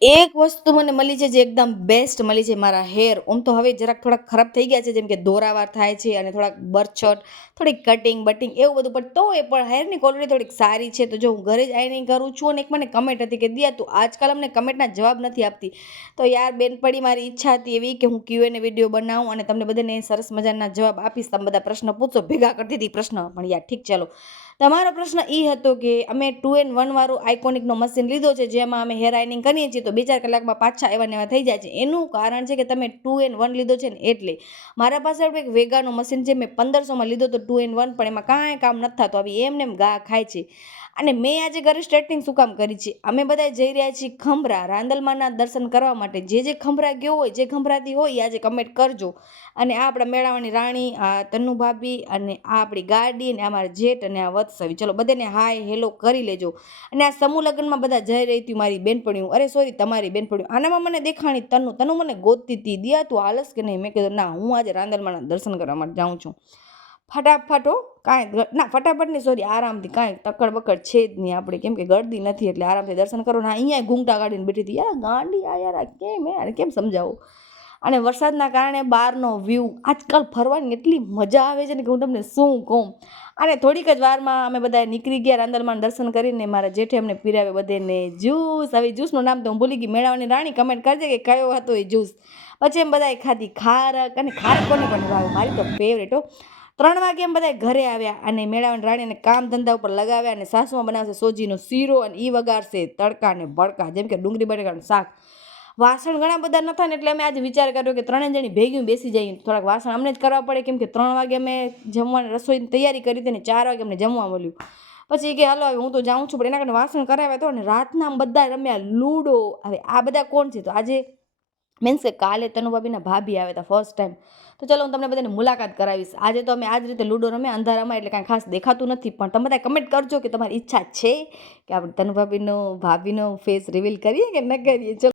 એક વસ્તુ મને મળી છે જે એકદમ બેસ્ટ મળી છે મારા હેર. આમ તો હવે જરાક થોડાક ખરાબ થઈ ગયા છે, જેમ કે દોરાવાર થાય છે અને થોડાક બરછટ, થોડીક કટિંગ બટિંગ એવું બધું, પણ તોય પણ હેરની ક્વોલિટી થોડીક સારી છે. તો જો હું ઘરે જ આયરનિંગ કરું છું અને એક મને કમેન્ટ હતી કે દિયા તું આજકાલ અમને કમેન્ટના જવાબ નથી આપતી. તો યાર બેનપણી, મારી ઈચ્છા હતી એવી કે હું Q&A વિડીયો બનાવું અને તમને બધાને સરસ મજાના જવાબ આપીશ. તમે બધા પ્રશ્ન પૂછો, ભેગા કરતી હતી પ્રશ્ન, પણ યાર ઠીક ચાલો. તમારો પ્રશ્ન એ હતો કે અમે 2 in 1 વાળું આઇકોનિકનો મશીન લીધો છે, જેમાં અમે હેર આયનિંગ કરીએ છીએ તો 2-4 કલાકમાં પાછા એવા ને એવા થઈ જાય છે. એનું કારણ છે કે તમે 2 in 1 લીધો છે ને એટલે. મારા પાસે એક વેગાનું મશીન છે, મેં 1500માં લીધો તો 2 in 1, પણ એમાં કાંઈ કામ નથી થતું, આવી એમને એમ ઘા ખાય છે. અને મેં આજે ઘરે સ્ટ્રેટનિંગ શું કામ કરી છે, અમે બધા જઈ રહ્યા છીએ ખંભરા રાંદલમાના દર્શન કરવા માટે. જે ખંભરા ગયો હોય, જે ખંભરાતી હોય એ આજે કમેન્ટ કરજો. અને આ આપણા મેળાવાની રાણી, આ તન્નુ ભાભી, અને આ આપણી ગાડી, અને અમારા જેટ, અને આ વત્સવી, ચલો બધાને હાય હેલો કરી લેજો. અને આ સમૂહ લગ્નમાં બધા જઈ રહી હતી મારી બેનપણીઓ, અરે સોરી તમારી બેનપણીઓ. આનામાં મને દેખાણી તન્નુ મને ગોતતી હતી, દિયા તું હાલસ કે નહીં? મેં કીધું ના, હું આજે રાંદલમાના દર્શન કરવા માટે જાઉં છું. ફટાફટ હો, કાંઈ ના ફટાફટ નહીં, સોરી આરામથી, કાંઈ તકડ બકડ છે જ નહીં આપણે, કેમ કે ગળદી નથી એટલે આરામથી દર્શન કરો. ને અહીંયા ઘૂંઘટા કાઢીને બેઠી હતી, યાર ગાંડી આ યાર, કેમ યાર, કેમ સમજાવું. અને વરસાદના કારણે બહારનો વ્યૂ, આજકાલ ફરવાની એટલી મજા આવે છે ને કે હું તમને શું કહું. અને થોડીક જ વારમાં અમે બધા નીકળી ગયા રાંદલમાના દર્શન કરીને. મારા જેઠે અમને પીરાવે બધેને જ્યુસ. હવે જ્યુસનું નામ તો હું ભૂલી ગઈ, મેળાવાની રાણી કમેન્ટ કરજે કે કયો હતો એ જ્યુસ. પછી એમ બધાએ ખાધી ખારક, અને ખારક કોને કોને ભાવે, મારી તો ફેવરેટ હો. 3 વાગે એમ બધા ઘરે આવ્યા અને મેળાવાની રાણીને કામ ધંધા ઉપર લગાવ્યા. અને સાસુમાં બનાવશે સોજીનો શીરો અને એ વગાડશે તડકા ને ભડકા, જેમ કે ડુંગળી બટાકાનું શાક. વાસણ ઘણા બધા નતા ને એટલે અમે આજે વિચાર કર્યો કે 3 જણી ભેગી બેસી જઈએ. થોડાક વાસણ અમને જ કરવા પડે, કેમ કે 3 વાગે અમે જમવાની રસોઈની તૈયારી કરી હતી ને 4 વાગે અમને જમવા મળ્યું. પછી કે હાલો હવે હું તો જાઉં છું, પણ એના કારણે વાસણ કરાવ્યા તો. અને રાતના બધા રમ્યા લૂડો. હવે આ બધા કોણ છે? તો આજે મીન્સ કે કાલે તનુભાભીના ભાભી આવ્યા હતા ફર્સ્ટ ટાઈમ. તો ચલો હું તમને બધાને મુલાકાત કરાવીશ. આજે તો અમે આ જ રીતે લૂડો રમ્યા અંધારામાં, એટલે કાંઈ ખાસ દેખાતું નથી. પણ તમે બધા કમેન્ટ કરજો કે તમારી ઈચ્છા છે કે આપણે તનુભાભીનો ભાભીનો ફેસ રિવીલ કરીએ કે ન કરીએ. ચલો.